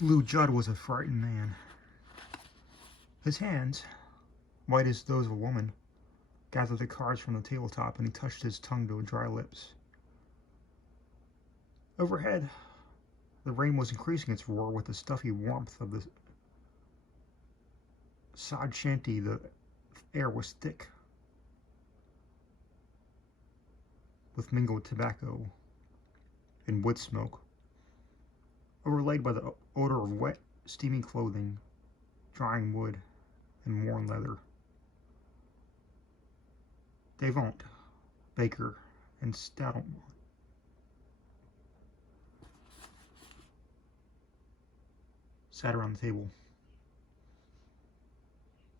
Lou Judd was a frightened man. His hands, white as those of a woman, gathered the cards from the tabletop, and he touched his tongue to dry lips. Overhead, the rain was increasing its roar with the stuffy warmth of the sod shanty. The air was thick with mingled tobacco and wood smoke, overlaid by the odor of wet, steamy clothing, drying wood, and worn leather. Devant, Baker, and Stadelman sat around the table.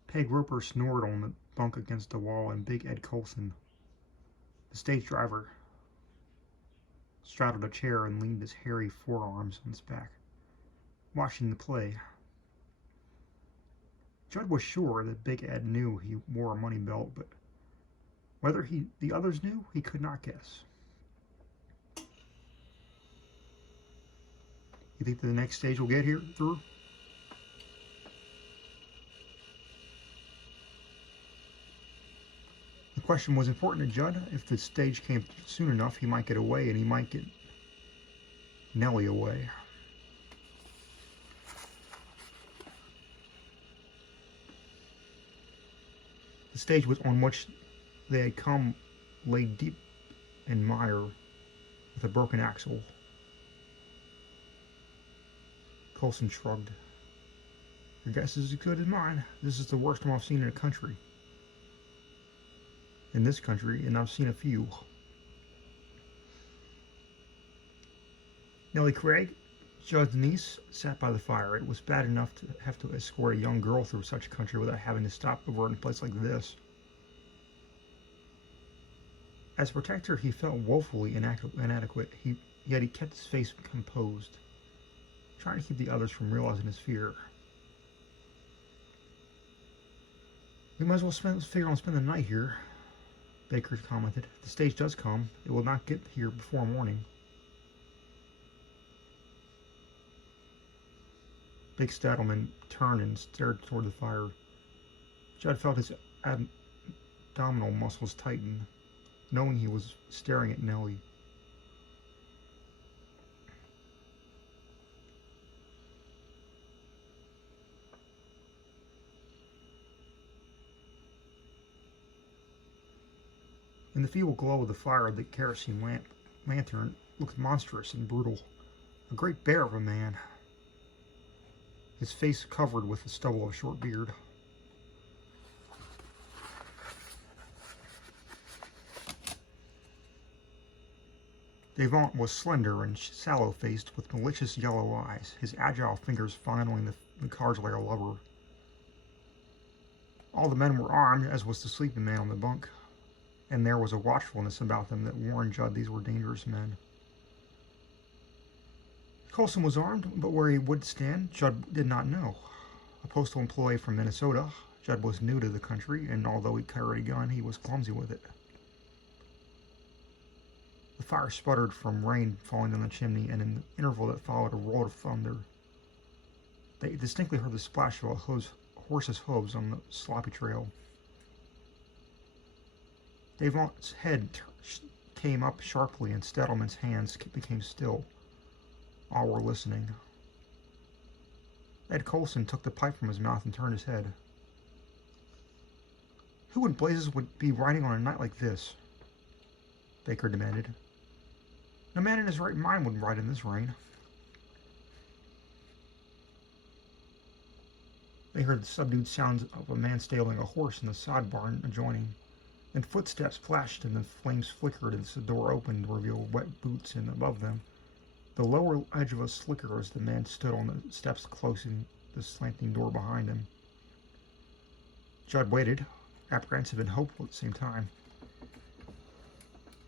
Peg Roper snored on the bunk against the wall, and Big Ed Colson, the stage driver, straddled a chair and leaned his hairy forearms on its back, watching the play. Judd was sure that Big Ed knew he wore a money belt, but whether the others knew, he could not guess. You think the next stage will get here through? The question was important to Judd. If the stage came soon enough, he might get away, and he might get Nellie away. The stage on which they had come lay deep in mire with a broken axle. Colson shrugged. Your guess is as good as mine. This is the worst one I've seen in the country. In this country, and I've seen a few. Nellie Craig, Judd's niece, sat by the fire. It was bad enough to have to escort a young girl through such a country without having to stop over in a place like this. As protector, he felt woefully inadequate, yet he kept his face composed, trying to keep the others from realizing his fear. We might as well figure on spend the night here, Baker commented. If the stage does come, it will not get here before morning. Big Stadelman turned and stared toward the fire. Judd felt his abdominal muscles tighten, knowing he was staring at Nellie. In the feeble glow of the fire, the kerosene lantern looked monstrous and brutal. A great bear of a man, his face covered with the stubble of a short beard. Devant was slender and sallow-faced, with malicious yellow eyes, his agile fingers fondling the cards like a lover. All the men were armed, as was the sleeping man on the bunk, and there was a watchfulness about them that warned Judd these were dangerous men. Colson was armed, but where he would stand, Judd did not know. A postal employee from Minnesota, Judd was new to the country, and although he carried a gun, he was clumsy with it. The fire sputtered from rain falling down the chimney, and in the interval that followed, a roll of thunder. They distinctly heard the splash of a horse's hooves on the sloppy trail. Devant's head came up sharply, and Stadelman's hands became still. All were listening. Ed Colson took the pipe from his mouth and turned his head. Who in blazes would be riding on a night like this? Baker demanded. No man in his right mind would ride in this rain. They heard the subdued sounds of a man stabling a horse in the sod barn adjoining. Then footsteps flashed and the flames flickered as the door opened to reveal wet boots, and above them, the lower edge of a slicker as the man stood on the steps closing the slanting door behind him. Judd waited, apprehensive and hopeful at the same time.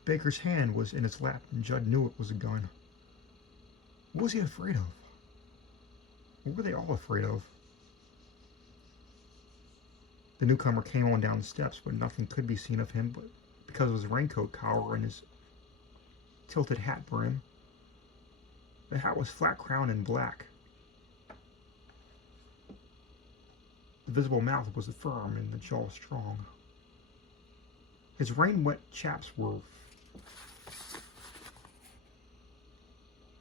Baker's hand was in his lap, and Judd knew it was a gun. What was he afraid of? What were they all afraid of? The newcomer came on down the steps, but nothing could be seen of him but because of his raincoat collar and his tilted hat brim. The hat was flat-crowned and black. The visible mouth was firm and the jaw strong. His rain-wet chaps were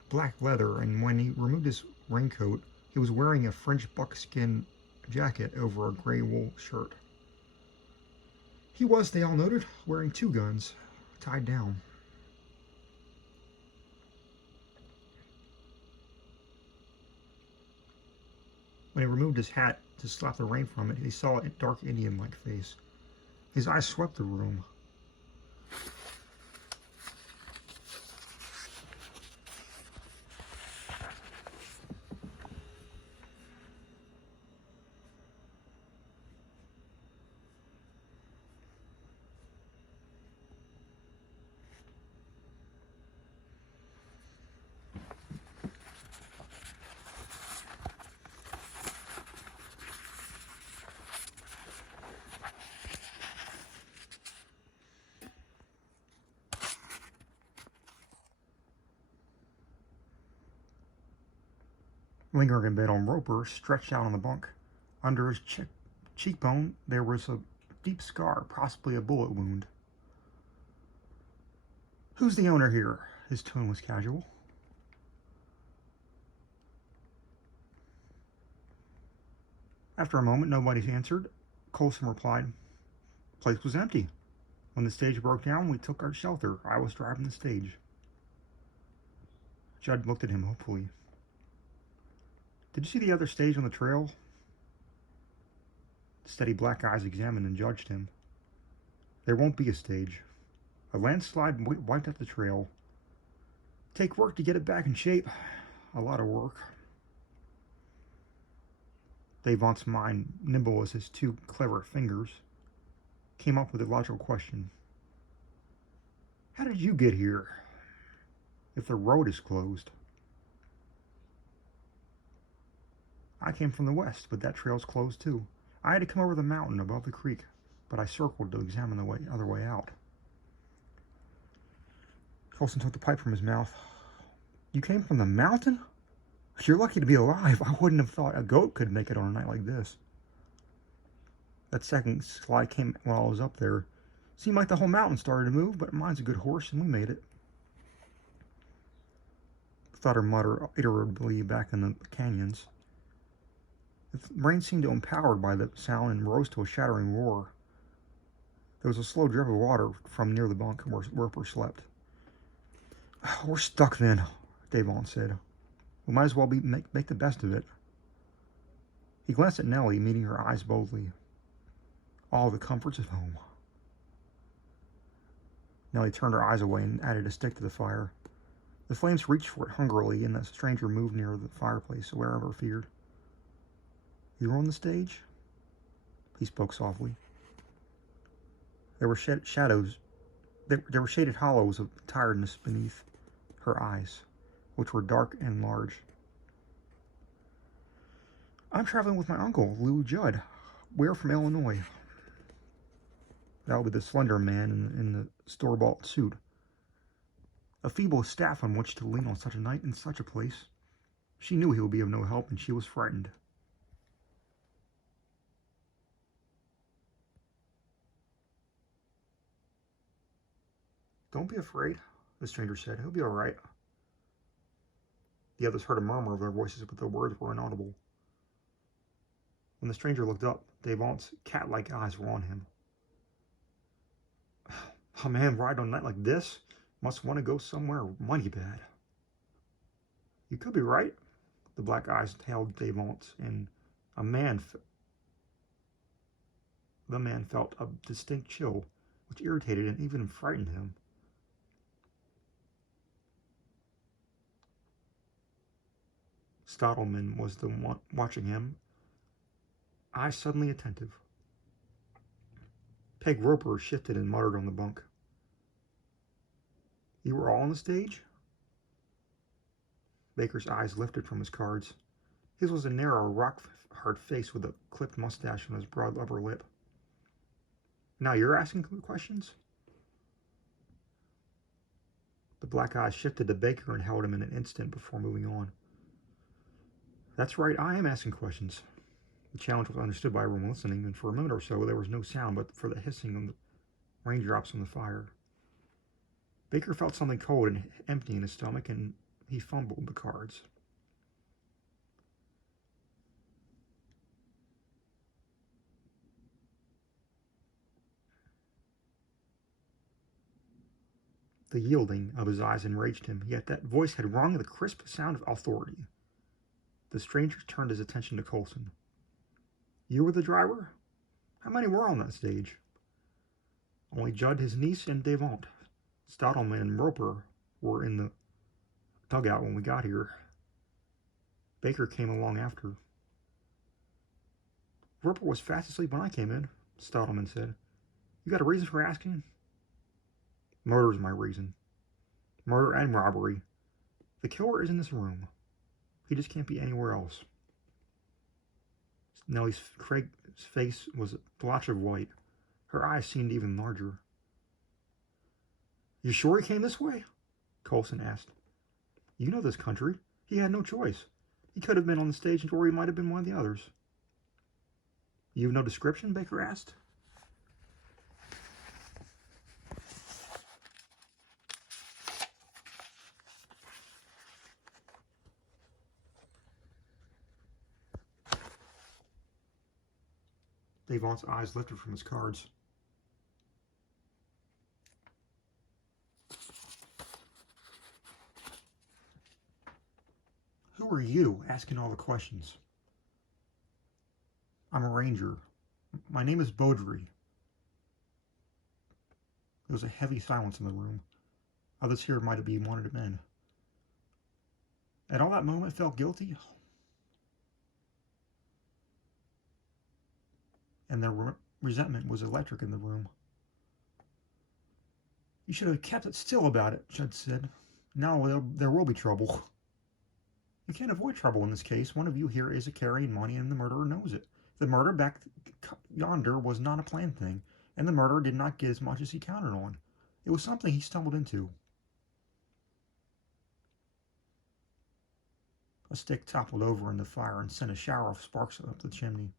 black leather, and when he removed his raincoat, he was wearing a French buckskin jacket over a gray wool shirt. He was, they all noted, wearing 2 guns, tied down. When he removed his hat to slap the rain from it, he saw a dark Indian-like face. His eyes swept the room. Lingering a bit on Roper, stretched out on the bunk. Under his cheekbone there was a deep scar, possibly a bullet wound. "Who's the owner here?" His tone was casual. After a moment, nobody answered. Colson replied, "The place was empty. When the stage broke down, we took our shelter. I was driving the stage." Judd looked at him hopefully. "Did you see the other stage on the trail?" The steady black eyes examined and judged him. "There won't be a stage. A landslide wiped out the trail. Take work to get it back in shape. A lot of work." Davant's mind, nimble as his 2 clever fingers, came up with a logical question. "How did you get here, if the road is closed?" "I came from the west, but that trail's closed too. I had to come over the mountain above the creek, but I circled to examine the other way out." Colson took the pipe from his mouth. "You came from the mountain? You're lucky to be alive. I wouldn't have thought a goat could make it on a night like this." "That second slide came while I was up there. Seemed like the whole mountain started to move, but mine's a good horse and we made it." Thought her mutter irritably back in the canyons. The rain seemed empowered by the sound and rose to a shattering roar. There was a slow drip of water from near the bunk where Roper slept. "We're stuck then," Davant said. "We might as well make the best of it." He glanced at Nellie, meeting her eyes boldly. "All the comforts of home." Nellie turned her eyes away and added a stick to the fire. The flames reached for it hungrily, and the stranger moved near the fireplace, aware of her fear. "You were on the stage?" He spoke softly. There were shadows. There were shaded hollows of tiredness beneath her eyes, which were dark and large. "I'm traveling with my uncle, Lou Judd. We're from Illinois." That would be the slender man in the store-bought suit. A feeble staff on which to lean on such a night in such a place. She knew he would be of no help, and she was frightened. "Don't be afraid," the stranger said. "He'll be all right." The others heard a murmur of their voices, but the words were inaudible. When the stranger looked up, Davant's cat-like eyes were on him. "A man riding on a night like this must want to go somewhere mighty bad." "You could be right." The black eyes held Davant's, and the man felt a distinct chill, which irritated and even frightened him. Stottleman was the one watching him, eyes suddenly attentive. Peg Roper shifted and muttered on the bunk. "You were all on the stage?" Baker's eyes lifted from his cards. His was a narrow, rock-hard face with a clipped mustache on his broad upper lip. "Now you're asking questions?" The black eyes shifted to Baker and held him in an instant before moving on. "That's right, I am asking questions." The challenge was understood by everyone listening, and for a minute or so there was no sound but for the hissing of the raindrops on the fire. Baker felt something cold and empty in his stomach, and he fumbled the cards. The yielding of his eyes enraged him, yet that voice had rung the crisp sound of authority. The stranger turned his attention to Coulson. You were the driver? How many were on that stage? Only Judd, his niece, and Devant. Stottleman and Roper were in the dugout when we got here. Baker came along after. Roper was fast asleep when I came in, Stottleman said. You got a reason for asking? Murder's my reason. Murder and robbery. The killer is in this room. He just can't be anywhere else. Nellie's face was a blotch of white. Her eyes seemed even larger. You sure he came this way? Coulson asked. You know this country. He had no choice. He could have been on the stage, or he might have been one of the others. You have no description? Baker asked. Devant's eyes lifted from his cards. Who are you, asking all the questions? I'm a ranger. My name is Bowdrie. There was a heavy silence in the room. Others here might have been wanted men. At all that moment felt guilty, and their resentment was electric in the room. You should have kept it still about it, Judd said. Now there will be trouble. You can't avoid trouble in this case. One of you here is carrying money, and the murderer knows it. The murder back yonder was not a planned thing, and the murderer did not get as much as he counted on. It was something he stumbled into. A stick toppled over in the fire and sent a shower of sparks up the chimney.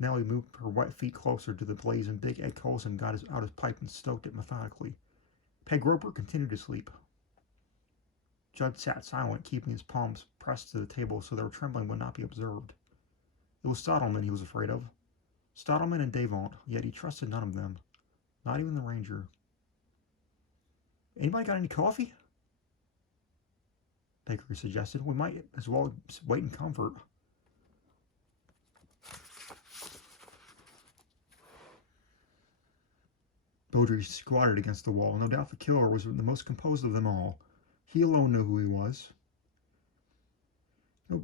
Nellie moved her wet feet closer to the blaze, and big Ed Coulson got out his pipe and stoked it methodically. Peg Roper continued to sleep. Judd sat silent, keeping his palms pressed to the table so their trembling would not be observed. It was Stottleman he was afraid of. Stottleman and Devant, yet he trusted none of them. Not even the ranger. Anybody got any coffee? Baker suggested. We might as well wait in comfort. Bowdrie squatted against the wall. No doubt the killer was the most composed of them all. He alone knew who he was. No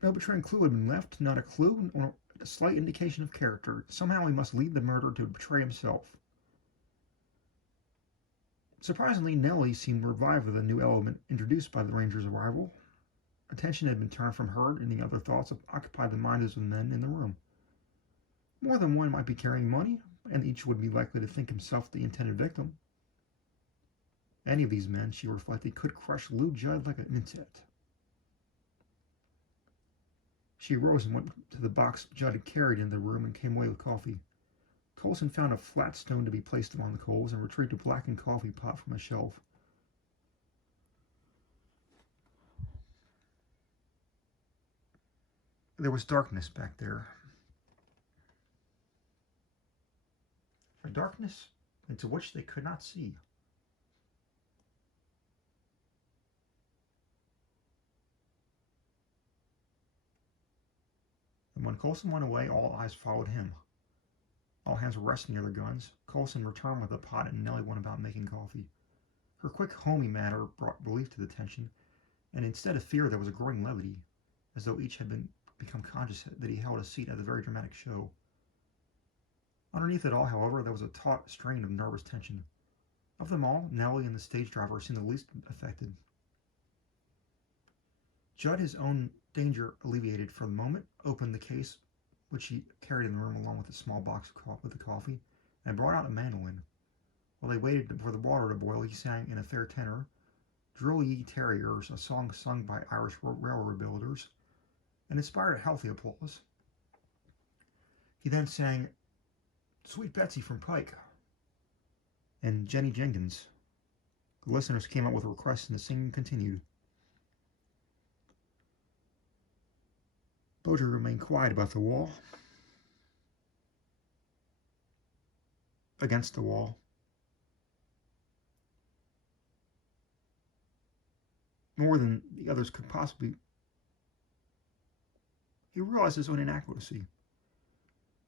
betraying clue had been left, not a clue, or a slight indication of character. Somehow he must lead the murderer to betray himself. Surprisingly, Nellie seemed revived with a new element introduced by the ranger's arrival. Attention had been turned from her, and the other thoughts occupied the minds of the men in the room. More than one might be carrying money, and each would be likely to think himself the intended victim. Any of these men, she reflected, could crush Lou Judd like an insect. She rose and went to the box Judd had carried in the room and came away with coffee. Coulson found a flat stone to be placed among the coals and retrieved a blackened coffee pot from a shelf. There was darkness back there. A darkness into which they could not see. And when Coulson went away, all eyes followed him. All hands were resting near their guns. Coulson returned with a pot, and Nellie went about making coffee. Her quick, homey manner brought relief to the tension, and instead of fear there was a growing levity, as though each had become conscious that he held a seat at the very dramatic show. Underneath it all, however, there was a taut strain of nervous tension. Of them all, Nellie and the stage driver seemed the least affected. Judd, his own danger alleviated for the moment, opened the case which he carried in the room along with a small box with the coffee, and brought out a mandolin. While they waited for the water to boil, he sang in a fair tenor, "Drill Ye Terriers," a song sung by Irish railroad builders, and inspired a healthy applause. He then sang Sweet Betsy from Pike and Jenny Jenkins. The listeners came up with requests and the singing continued. Bowdrie remained quiet about the wall. Against the wall. More than the others could possibly. He realized his own inadequacy.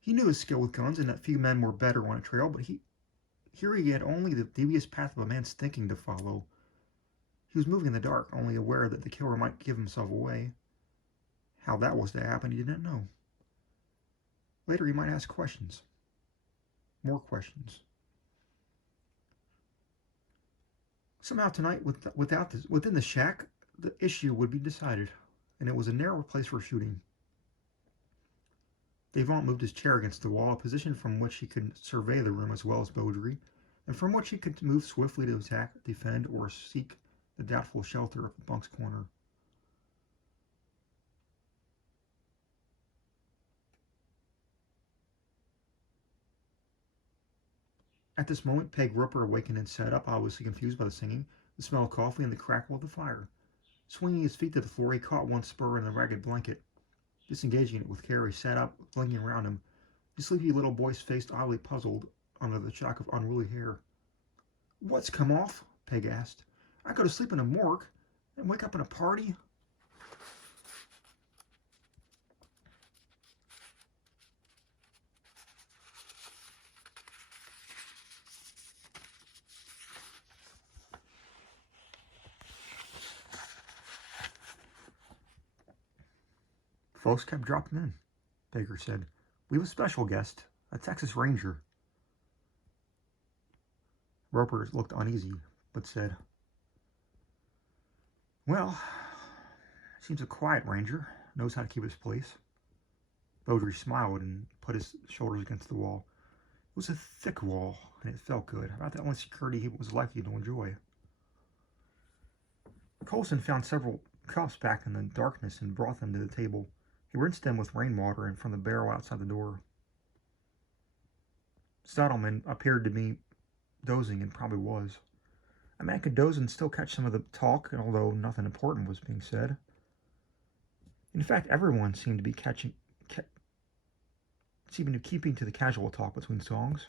He knew his skill with guns and that few men were better on a trail, but here he had only the devious path of a man's thinking to follow. He was moving in the dark, only aware that the killer might give himself away. How that was to happen, he didn't know. Later he might ask questions. More questions. Somehow tonight, within the shack, the issue would be decided, and it was a narrow place for shooting. Devant moved his chair against the wall, a position from which he could survey the room as well as Bowdrie, and from which he could move swiftly to attack, defend, or seek the doubtful shelter of the bunk's corner. At this moment, Peg Roper awakened and sat up, obviously confused by the singing, the smell of coffee, and the crackle of the fire. Swinging his feet to the floor, he caught one spur in the ragged blanket. Disengaging it with care, he sat up, blinking around him. The sleepy little boy's face oddly puzzled under the shock of unruly hair. "What's come off?" Peg asked. "I go to sleep in a morgue and wake up in a party?" Folks kept dropping in, Baker said. "We have a special guest, a Texas Ranger." Roper looked uneasy, but said, "Well, seems a quiet ranger, knows how to keep his place." Bowdrie smiled and put his shoulders against the wall. It was a thick wall, and it felt good, about the only security he was likely to enjoy. Colson found several cups back in the darkness and brought them to the table. He rinsed them with rainwater and from the barrel outside the door. Stottleman appeared to be dozing, and probably was. A man could doze and still catch some of the talk, although nothing important was being said. In fact, everyone seemed to be keeping to the casual talk between songs.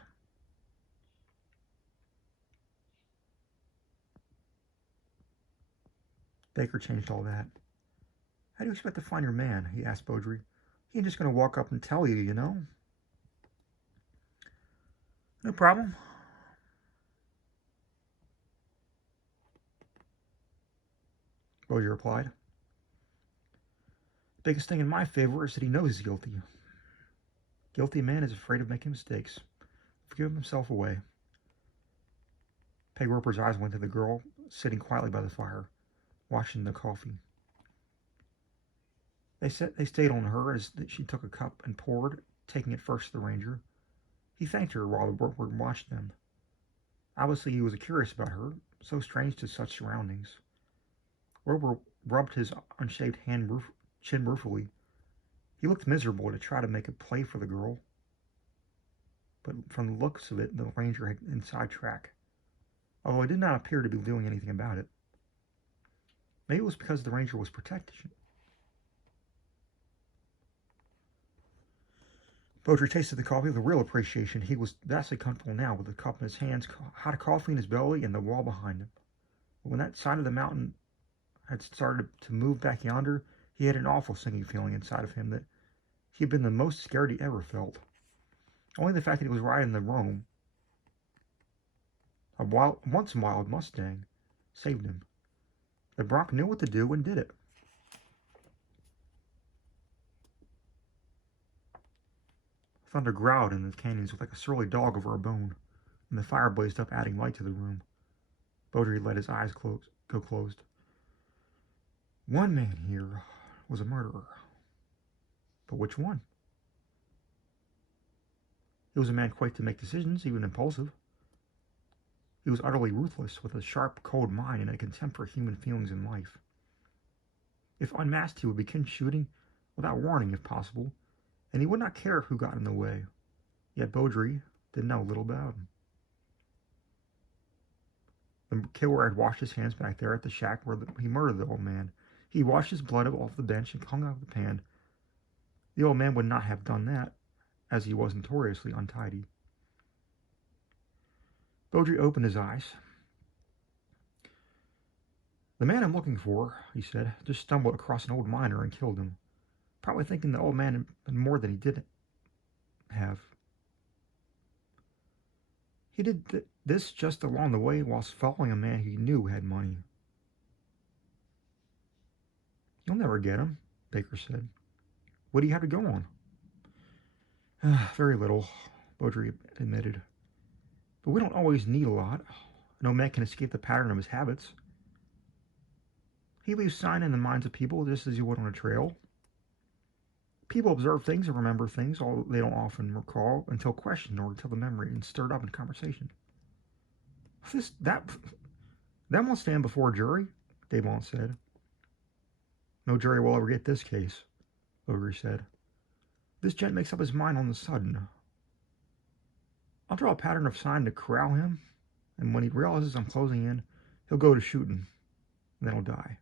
Baker changed all that. "How do you expect to find your man?" he asked Bowdrie. "He ain't just going to walk up and tell you, you know." "No problem." Bowdrie replied. "The biggest thing in my favor is that he knows he's guilty. Guilty man is afraid of making mistakes. Give himself away." Peg Roper's eyes went to the girl sitting quietly by the fire, watching the coffee. They stayed on her as she took a cup and poured, taking it first to the ranger. He thanked her while Roper watched them. Obviously he was curious about her, so strange to such surroundings. Roper rubbed his unshaved chin ruefully. He looked miserable to try to make a play for the girl, but from the looks of it, the ranger had inside track, although he did not appear to be doing anything about it. Maybe it was because the ranger was protected. Bowdrie tasted the coffee with a real appreciation. He was vastly comfortable now with the cup in his hands, hot coffee in his belly, and the wall behind him. But when that side of the mountain had started to move back yonder, he had an awful sinking feeling inside of him that he had been the most scared he ever felt. Only the fact that he was riding the roan, a once wild Mustang, saved him. The bronc knew what to do and did it. Thunder growled in the canyons like a surly dog over a bone, and the fire blazed up, adding light to the room. Bowdrie let his eyes go closed. One man here was a murderer. But which one? He was a man quick to make decisions, even impulsive. He was utterly ruthless, with a sharp, cold mind and a contempt for human feelings and life. If unmasked, he would begin shooting without warning if possible, and he would not care who got in the way. Yet Bowdrie did know little about him. The killer had washed his hands back there at the shack where he murdered the old man. He washed his blood off the bench and hung out the pan. The old man would not have done that, as he was notoriously untidy. Bowdrie opened his eyes. "The man I'm looking for," he said, "just stumbled across an old miner and killed him. Probably thinking the old man had more than he did have. He did this just along the way whilst following a man he knew had money." "You'll never get him," Baker said. "What do you have to go on?" "Very little," Bowdrie admitted. "But we don't always need a lot. No man can escape the pattern of his habits. He leaves sign in the minds of people just as you would on a trail. People observe things and remember things, although they don't often recall until questioned or until the memory is stirred up in conversation." That won't stand before a jury," Devon said. "No jury will ever get this case," Bowdrie said. "This gent makes up his mind on the sudden. I'll draw a pattern of sign to corral him, and when he realizes I'm closing in, he'll go to shooting, and then he'll die.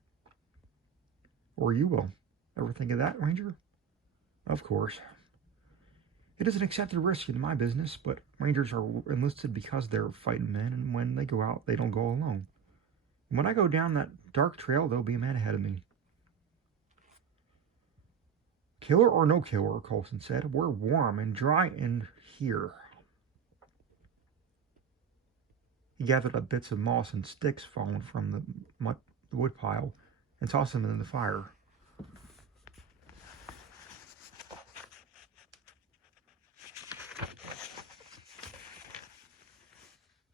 Or you will. Ever think of that, Ranger?" "Of course. It is an accepted risk in my business, but Rangers are enlisted because they're fighting men, and when they go out, they don't go alone. And when I go down that dark trail, there'll be a man ahead of me." "Killer or no killer," Coulson said, "we're warm and dry in here." He gathered up bits of moss and sticks fallen from the wood pile and tossed them in the fire.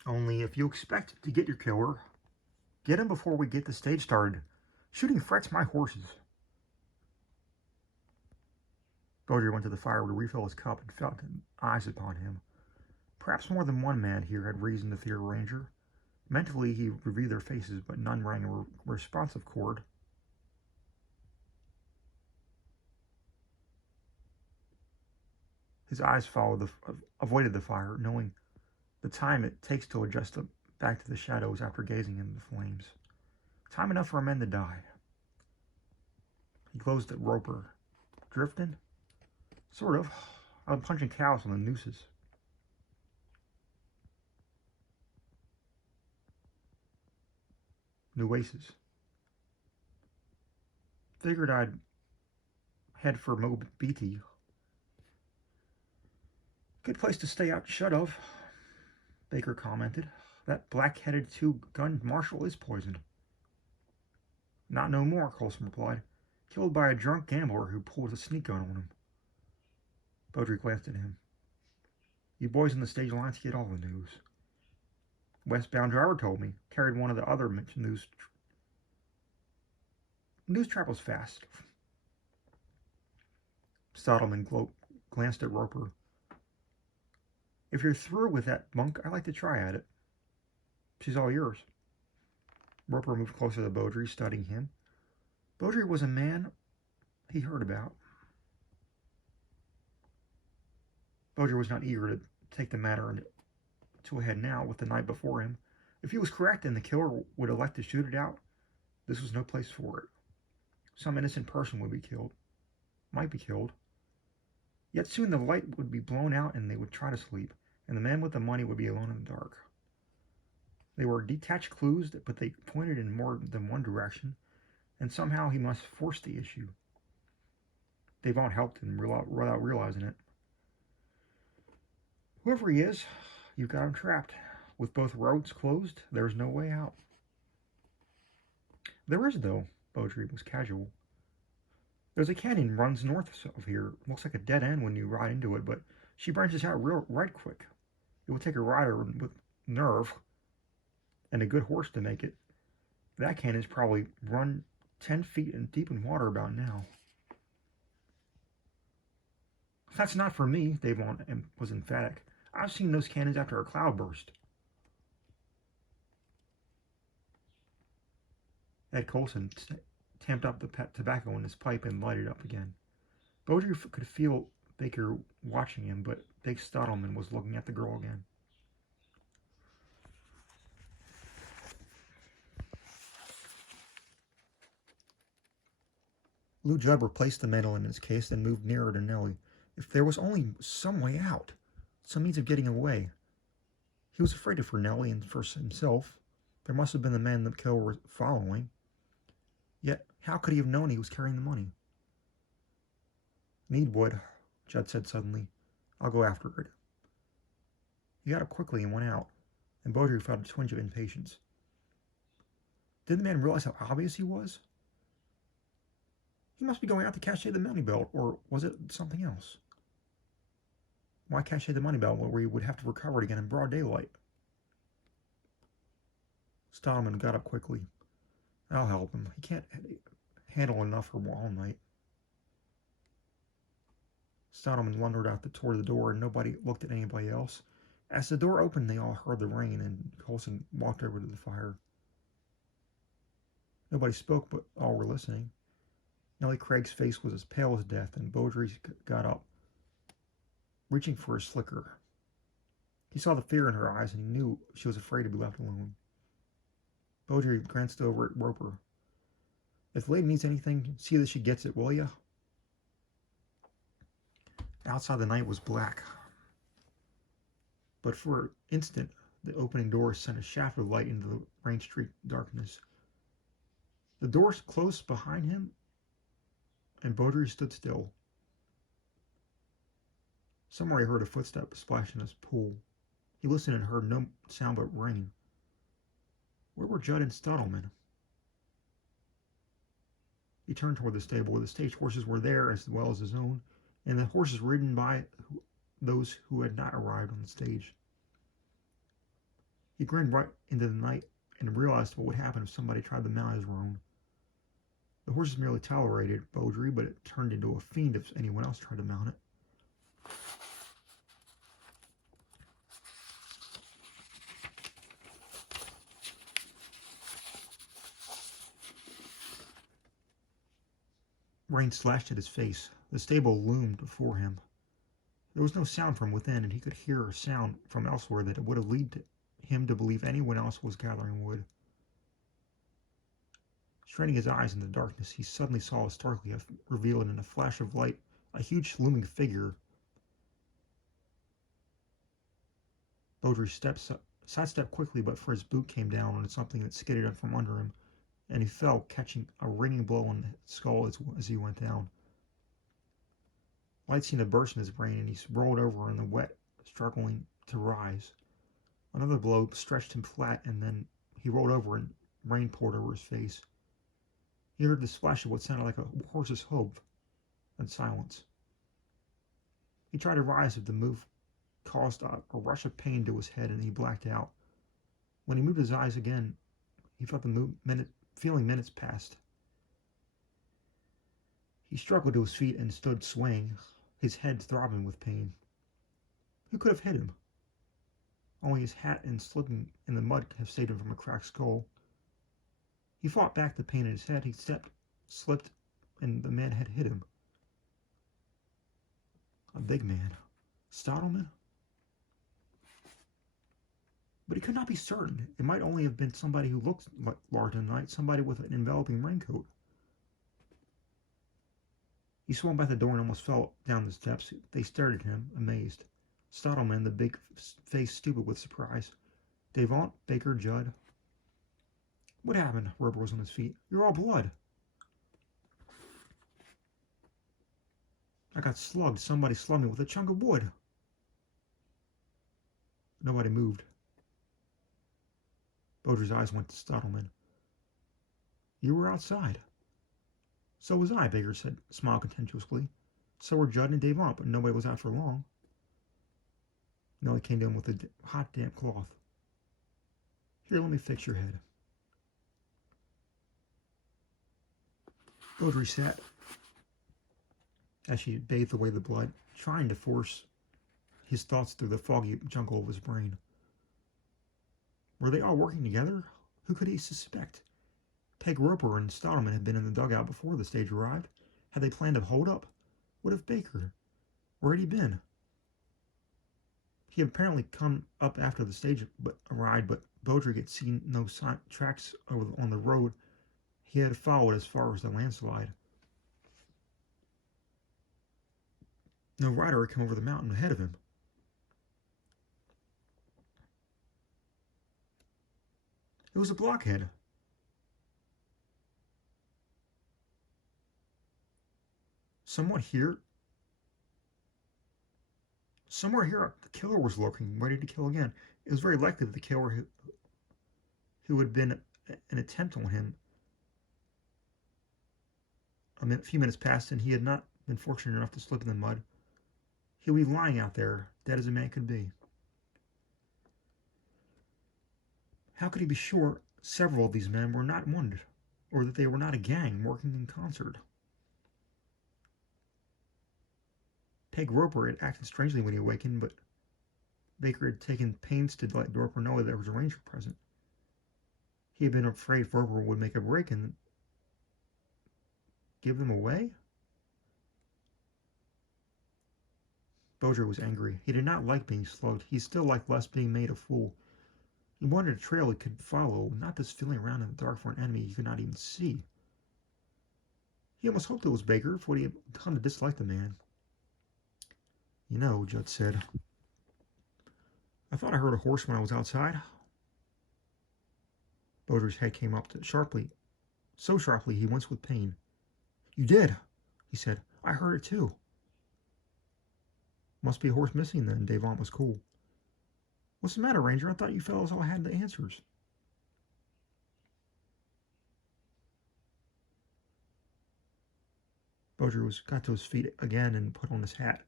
"Only if you expect to get your killer, get him before we get the stage started. Shooting frets my horses." Bowdrie went to the fire to refill his cup and felt eyes upon him. Perhaps more than one man here had reason to fear Ranger. Mentally he reviewed their faces, but none rang a responsive chord. His eyes avoided the fire, knowing the time it takes to adjust back to the shadows after gazing into the flames. Time enough for men to die. He closed at Roper. "Drifting?" "Sort of. I'm punching cows on the nooses." "Nueces." "Figured I'd head for Mobeetie." "Good place to stay out shut of," Baker commented. "That black-headed two-gun marshal is poisoned." "Not no more," Coulson replied. "Killed by a drunk gambler who pulled a sneak gun on him." Bowdrie glanced at him. "You boys in the stage lines get all the news." "Westbound driver told me. Carried one of the other news travels fast." Stottleman glanced at Roper. "If you're through with that bunk, I'd like to try at it." "She's all yours." Roper moved closer to Bowdrie, studying him. Bowdrie was a man he heard about. Bowdrie was not eager to take the matter to a head now, with the night before him. If he was correct and the killer would elect to shoot it out, this was no place for it. Some innocent person would be killed. Might be killed. Yet soon the light would be blown out and they would try to sleep, and the man with the money would be alone in the dark. They were detached clues, but they pointed in more than one direction, and somehow he must force the issue. Devon helped him without realizing it. "Whoever he is, you've got him trapped. With both roads closed, there's no way out." "There is, though." Bowdrie was casual. "There's a canyon runs north of here. Looks like a dead end when you ride into it, but she branches out right quick. It will take a rider with nerve and a good horse to make it. That canyon's probably run 10 feet deep in water about now." "That's not for me," Devon was emphatic. "I've seen those canyons after a cloudburst." Ed Coulson tamped up the tobacco in his pipe and lighted up again. Bowdrie could feel Baker watching him, but Big Stottleman was looking at the girl again. Lou Judd replaced the mantle in his case, then moved nearer to Nellie. If there was only some way out, some means of getting away. He was afraid of for Nellie and for himself. There must have been the men the killer was following. Yet, how could he have known he was carrying the money? Needwood, Judd said suddenly. I'll go after it. He got up quickly and went out, and Bowdrie felt a twinge of impatience. Did the man realize how obvious he was? He must be going out to cache the money belt, or was it something else? Why cache the money belt where he would have to recover it again in broad daylight? Stottleman got up quickly. I'll help him. He can't handle enough for all night. Stottleman blundered out toward the door, and nobody looked at anybody else. As the door opened, they all heard the rain, and Coulson walked over to the fire. Nobody spoke, but all were listening. Nellie Craig's face was as pale as death, and Bowdrie got up, reaching for his slicker. He saw the fear in her eyes, and he knew she was afraid to be left alone. Bowdrie glanced over at Roper. If the lady needs anything, see that she gets it, will ya? Outside the night was black. But for an instant, the opening door sent a shaft of light into the rain-streaked darkness. The doors closed behind him, and Bowdrie stood still. Somewhere he heard a footstep splash in his pool. He listened and heard no sound but rain. Where were Judd and Stottleman? He turned toward the stable where the stage horses were there as well as his own, and the horses ridden by those who had not arrived on the stage. He grinned right into the night and realized what would happen if somebody tried to mount his roan. The horses merely tolerated Bowdrie, but it turned into a fiend if anyone else tried to mount it. Rain slashed at his face. The stable loomed before him. There was no sound from within, and he could hear a sound from elsewhere that would have led him to believe anyone else was gathering wood. Straining his eyes in the darkness, he suddenly saw starkly revealed in a flash of light a huge looming figure. Bowdrie sidestepped quickly, but for his boot came down on something that skidded up from under him, and he fell, catching a ringing blow on the skull as he went down. Light seemed to burst in his brain, and he rolled over in the wet, struggling to rise. Another blow stretched him flat, and then he rolled over and rain poured over his face. He heard the splash of what sounded like a horse's hoof, and silence. He tried to rise, but the move caused a rush of pain to his head, and he blacked out. When he moved his eyes again, he felt feeling minutes passed. He struggled to his feet and stood swaying, his head throbbing with pain. Who could have hit him? Only his hat and slipping in the mud could have saved him from a cracked skull. He fought back the pain in his head. He slipped, and the man had hit him. A big man. Stottleman? But he could not be certain. It might only have been somebody who looked large in the night, somebody with an enveloping raincoat. He swung by the door and almost fell down the steps. They stared at him, amazed. Stottleman, the big face stupid with surprise. Devant, Baker, Judd. What happened? Roper was on his feet. You're all blood. I got slugged. Somebody slugged me with a chunk of wood. Nobody moved. Bowdrie's eyes went to Stottleman. You were outside. So was I, Baker said, smiled contemptuously. So were Judd and Devant, but nobody was out for long. Nellie came down with a hot, damp cloth. Here, let me fix your head. Bowdrie sat as she bathed away the blood, trying to force his thoughts through the foggy jungle of his brain. Were they all working together? Who could he suspect? Peg Roper and Stottleman had been in the dugout before the stage arrived. Had they planned a hold-up? What of Baker? Where had he been? He had apparently come up after the stage ride, but Bowdrie had seen no tracks on the road he had followed as far as the landslide. No rider had come over the mountain ahead of him. It was a blockhead. Somewhere here, the killer was lurking, ready to kill again. It was very likely that the killer who had been an attempt on him a few minutes passed, and he had not been fortunate enough to slip in the mud. He would be lying out there, dead as a man could be. How could he be sure several of these men were not wanted, or that they were not a gang working in concert? Peg Roper had acted strangely when he awakened, but Baker had taken pains to let Roper know that there was a ranger present. He had been afraid Roper would make a break and give them away? Bowdrie was angry. He did not like being slugged. He still liked less being made a fool. He wanted a trail he could follow, not this feeling around in the dark for an enemy he could not even see. He almost hoped it was Baker, for he had come to dislike the man. You know, Judd said, I thought I heard a horse when I was outside. Bowdrie's head came up sharply, so sharply he winced with pain. You did, he said. I heard it too. Must be a horse missing then. Davant was cool. What's the matter, Ranger? I thought you fellows all had the answers. Bowdrie got to his feet again and put on his hat.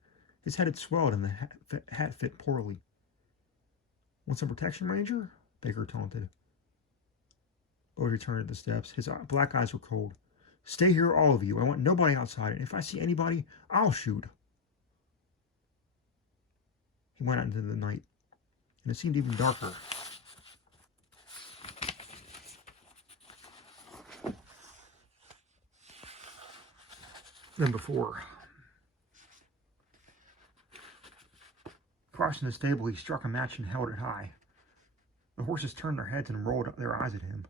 His head had swelled and the hat fit poorly. Want some protection, Ranger? Baker taunted. Bowdrie turned at the steps. His black eyes were cold. Stay here, all of you. I want nobody outside, and if I see anybody, I'll shoot. He went out into the night, and it seemed even darker. Than before. Crossing the stable, he struck a match and held it high. The horses turned their heads and rolled their eyes at him.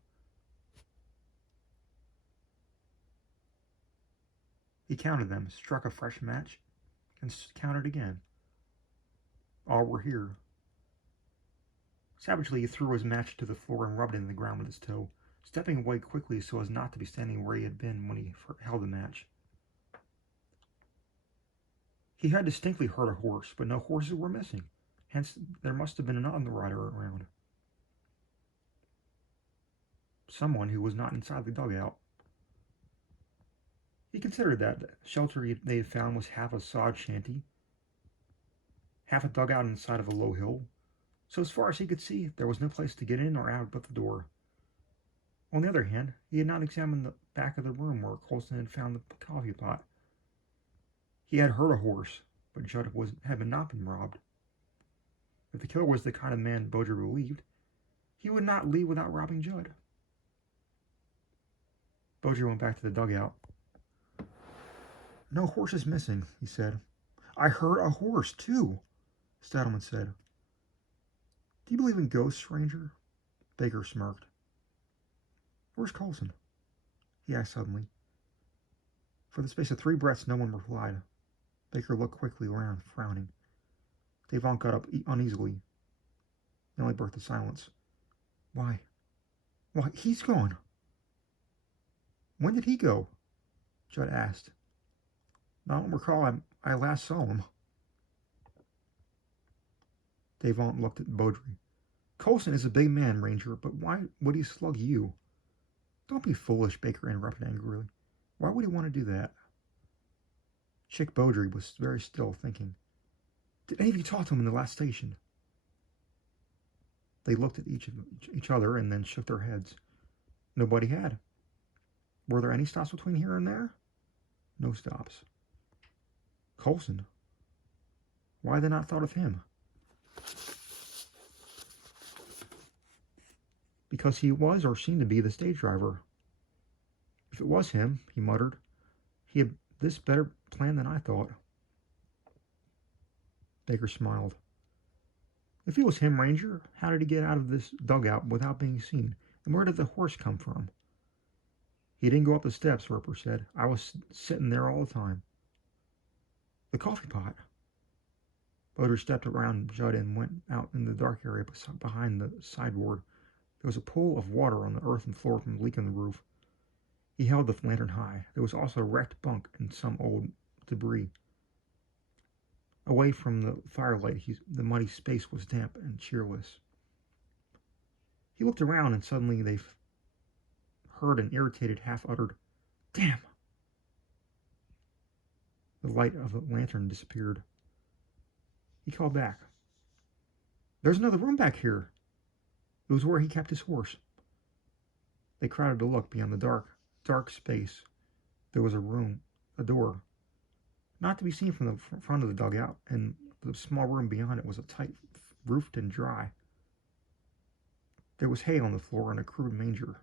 He counted them, struck a fresh match, and counted again. All were here. Savagely, he threw his match to the floor and rubbed it in the ground with his toe, stepping away quickly so as not to be standing where he had been when he held the match. He had distinctly heard a horse, but no horses were missing. Hence, there must have been another rider around. Someone who was not inside the dugout. He considered that the shelter they had found was half a sod shanty, half a dugout inside of a low hill, so as far as he could see, there was no place to get in or out but the door. On the other hand, he had not examined the back of the room where Colson had found the coffee pot. He had heard a horse, but Judd had not been robbed. If the killer was the kind of man Bowdrie believed, he would not leave without robbing Judd. Bowdrie went back to the dugout. No horses missing, he said. I heard a horse, too, Stadelman said. Do you believe in ghosts, Ranger? Baker smirked. Where's Colson? He asked suddenly. For the space of 3 breaths, no one replied. Baker looked quickly around, frowning. Davant got up uneasily. Nellie broke the silence. Why, he's gone. When did he go? Judd asked. I don't recall I last saw him. Davant looked at Bowdrie. Colson is a big man, Ranger, but why would he slug you? Don't be foolish, Baker interrupted angrily. Why would he want to do that? Chick Bowdrie was very still, thinking. Did any of you talk to him in the last station? They looked at each other and then shook their heads. Nobody had. Were there any stops between here and there? No stops. Colson? Why had they not thought of him? Because he was or seemed to be the stage driver. If it was him, he muttered, this better plan than I thought. Baker smiled. If it was him, Ranger, how did he get out of this dugout without being seen? And where did the horse come from? He didn't go up the steps, Roper said. I was sitting there all the time. The coffee pot. Bowdrie stepped around Judd and went out in the dark area behind the sideboard. There was a pool of water on the earthen floor from a leak in the roof. He held the lantern high. There was also a wrecked bunk and some old debris. Away from the firelight, the muddy space was damp and cheerless. He looked around and suddenly they heard an irritated, half-uttered, "Damn!" The light of the lantern disappeared. He called back. "There's another room back here." It was where he kept his horse. They crowded to look beyond the dark space. There was a door, not to be seen from the front of the dugout, and the small room beyond it was tight roofed and dry. There was hay on the floor and a crude manger.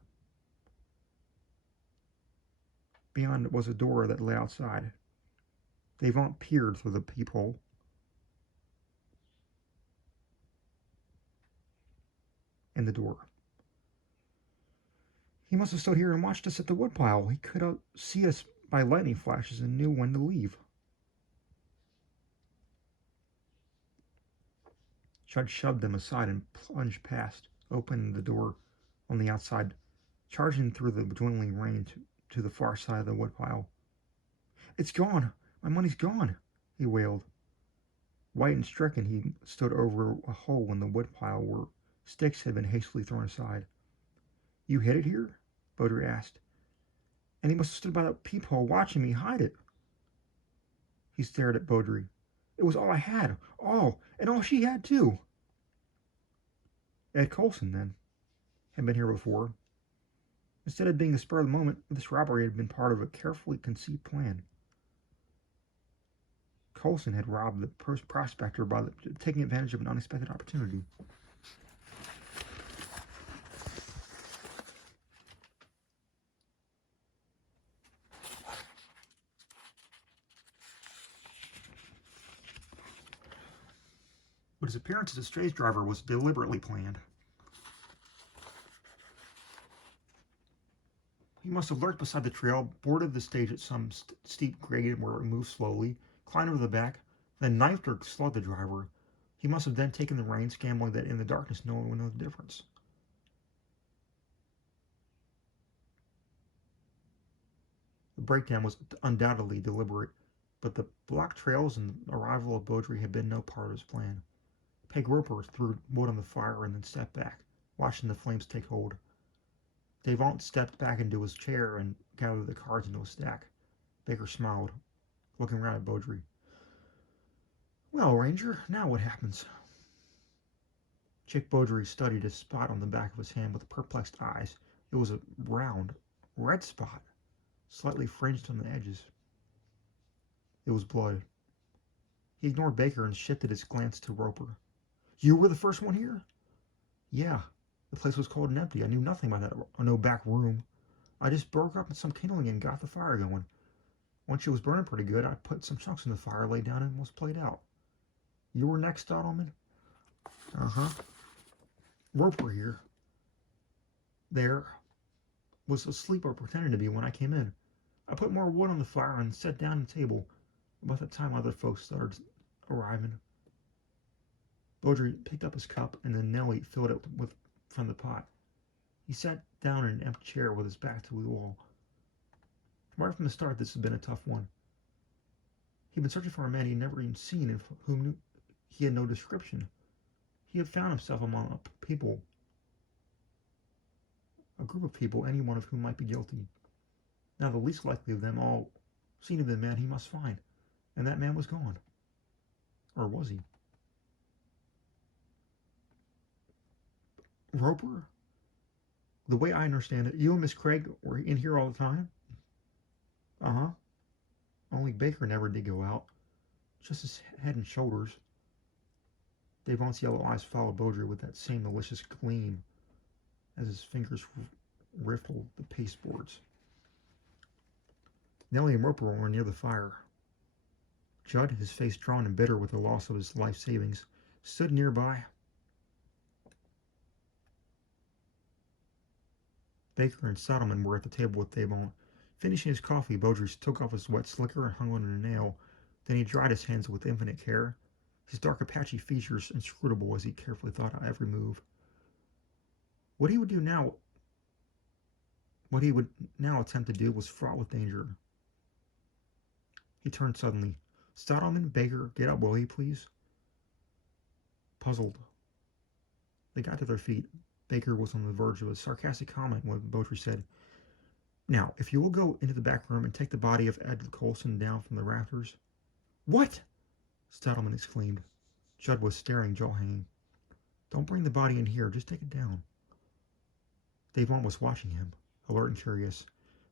Beyond it was a door that led outside. Devant peered through the peephole. And the door. He must have stood here and watched us at the woodpile. He could see us by lightning flashes and knew when to leave. Judd shoved them aside and plunged past, opening the door on the outside, charging through the dwindling rain to the far side of the woodpile. "It's gone! My money's gone!" he wailed. White and stricken, he stood over a hole in the woodpile where sticks had been hastily thrown aside. "You hid it here?" Bowdrie asked. "And he must have stood by the peephole watching me hide it." He stared at Bowdrie. "It was all I had. All. And all she had, too." Ed Colson, then, had been here before. Instead of being the spur of the moment, this robbery had been part of a carefully conceived plan. Colson had robbed the prospector by taking advantage of an unexpected opportunity. But his appearance as a stage driver was deliberately planned. He must have lurked beside the trail, boarded the stage at some steep grade where it moved slowly, climbed over the back, then knifed or slugged the driver. He must have then taken the reins, gambling that in the darkness no one would know the difference. The breakdown was undoubtedly deliberate, but the blocked trails and the arrival of Bowdrie had been no part of his plan. Peg Roper threw wood on the fire and then stepped back, watching the flames take hold. Devant stepped back into his chair and gathered the cards into a stack. Baker smiled, looking around at Bowdrie. "Well, Ranger, now what happens?" Chick Bowdrie studied a spot on the back of his hand with perplexed eyes. It was a round, red spot, slightly fringed on the edges. It was blood. He ignored Baker and shifted his glance to Roper. "You were the first one here?" "Yeah. The place was cold and empty. I knew nothing about that no back room. I just broke up some kindling and got the fire going. Once it was burning pretty good, I put some chunks in the fire, laid down, and was played out. You were next, Stottleman?" "Uh-huh. Roper here. There. Was asleep or pretending to be when I came in. I put more wood on the fire and sat down at the table. About that time other folks started arriving." Bowdrie picked up his cup and then Nellie filled it from the pot. He sat down in an empty chair with his back to the wall. Right from the start, this had been a tough one. He'd been searching for a man he'd never even seen and whom he had no description. He had found himself among a group of people, any one of whom might be guilty. Now the least likely of them all seemed to be the man he must find, and that man was gone. Or was he? "Roper, the way I understand it, you and Miss Craig were in here all the time?" "Uh-huh. Only Baker never did go out. Just his head and shoulders." Devant's yellow eyes followed Bowdrie with that same malicious gleam as his fingers riffled the pasteboards. Nellie and Roper were near the fire. Judd, his face drawn and bitter with the loss of his life savings, stood nearby. Baker and Sottleman were at the table with Devon. Finishing his coffee, Bowdrie took off his wet slicker and hung on a nail. Then he dried his hands with infinite care, his dark Apache features inscrutable as he carefully thought out every move. What he would now attempt to do was fraught with danger. He turned suddenly. Stottleman, Baker, get up, will you, please? Puzzled, they got to their feet. Baker was on the verge of a sarcastic comment when Bowdrie said, "Now, if you will go into the back room and take the body of Ed Colson down from the rafters." "What?" Stottleman exclaimed. Judd was staring, jaw hanging. "Don't bring the body in here, just take it down." Devon was watching him, alert and curious.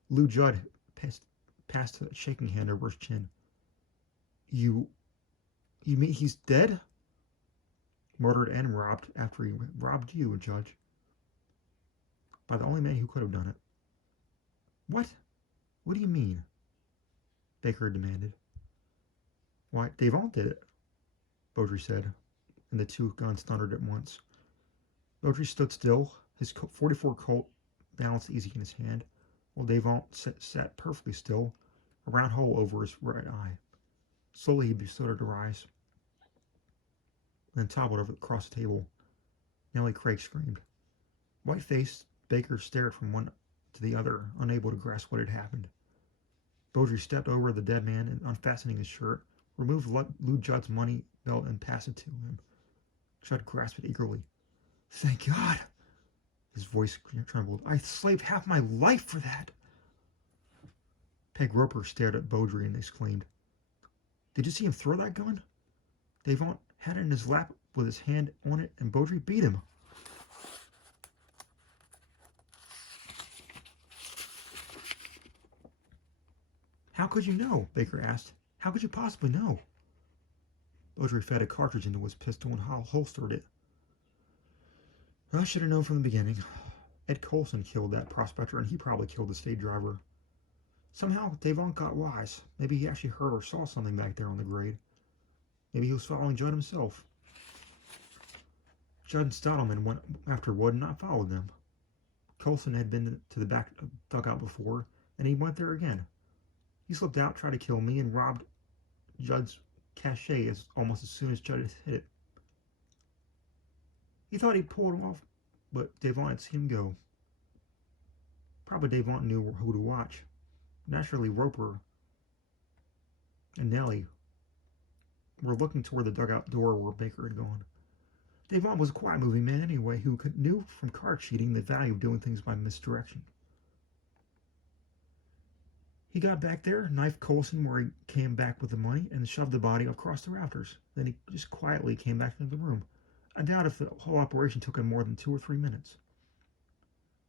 Lou Judd passed a shaking hand over his chin. You mean he's dead?" "Murdered and robbed after he robbed you, Judge. By the only man who could have done it." "What? What do you mean?" Baker demanded. "Why, Devon did it," Bowdrie said, and the two guns thundered at once. Bowdrie stood still, his .44 Colt balanced easy in his hand, while Devon sat perfectly still, a round hole over his right eye. Slowly he started to rise, then toppled across the table. Nellie Craig screamed. White-faced, Baker stared from one to the other, unable to grasp what had happened. Bowdrie stepped over the dead man and, unfastening his shirt, removed Lou Judd's money belt and passed it to him. Judd grasped it eagerly. "Thank God!" His voice trembled. "I slaved half my life for that!" Peg Roper stared at Bowdrie and exclaimed, "Did you see him throw that gun?" Devon had it in his lap with his hand on it, and Bowdrie beat him. "How could you know?" Baker asked. "How could you possibly know?" Bowdrie fed a cartridge into his pistol and holstered it. "I should have known from the beginning. Ed Colson killed that prospector, and he probably killed the stage driver. Somehow, Devon got wise. Maybe he actually heard or saw something back there on the grade. Maybe he was following Judd himself. Judd and Stottleman went after Wood and not followed them. Colson had been to the back dugout before, and he went there again. He slipped out, tried to kill me, and robbed Judd's cachet almost as soon as Judd had hit it. He thought he'd pulled him off, but Devon had seen him go. Probably Devon knew who to watch. Naturally, Roper and Nellie were looking toward the dugout door where Baker had gone. Devon was a quiet-moving man anyway, who knew from card cheating the value of doing things by misdirection. He got back there, knifed Colson where he came back with the money, and shoved the body across the rafters. Then he just quietly came back into the room. I doubt if the whole operation took him more than 2 or 3 minutes.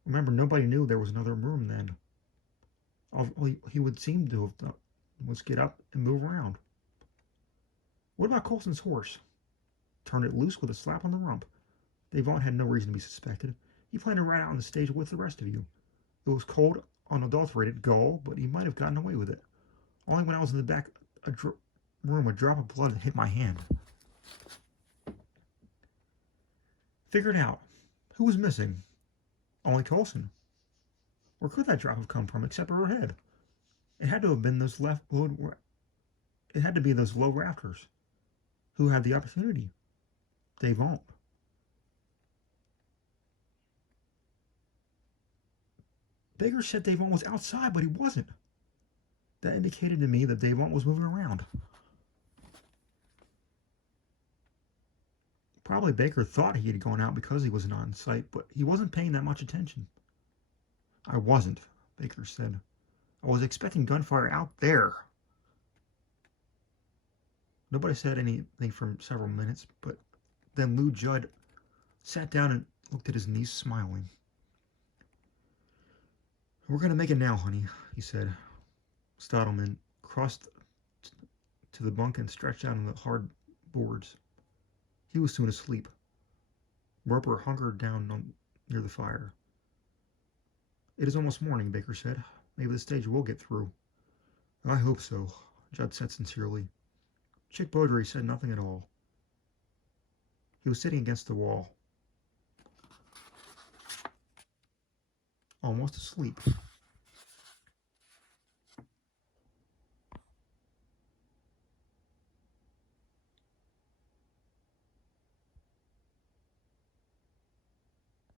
Remember, nobody knew there was another room then. All he would seem to have done was get up and move around. What about Colson's horse? Turned it loose with a slap on the rump. Devon had no reason to be suspected. He planned to ride out on the stage with the rest of you. It was cold, unadulterated gall, but he might have gotten away with it. Only when I was in the back room, a drop of blood hit my hand. Figured out. Who was missing? Only Colson. Where could that drop have come from except her head? It had to have been those It had to be those low rafters. Who had the opportunity? Devon. Baker said Devon was outside, but he wasn't. That indicated to me that Devon was moving around. Probably Baker thought he had gone out because he was not in sight, but he wasn't paying that much attention. I wasn't, Baker said. I was expecting gunfire out there. Nobody said anything for several minutes, but then Lou Judd sat down and looked at his niece, smiling. We're going to make it now, honey, he said. Stottleman crossed to the bunk and stretched out on the hard boards. He was soon asleep. Roper hunkered down near the fire. It is almost morning, Baker said. Maybe the stage will get through. I hope so, Judd said sincerely. Chick Bowdrie said nothing at all. He was sitting against the wall, almost asleep.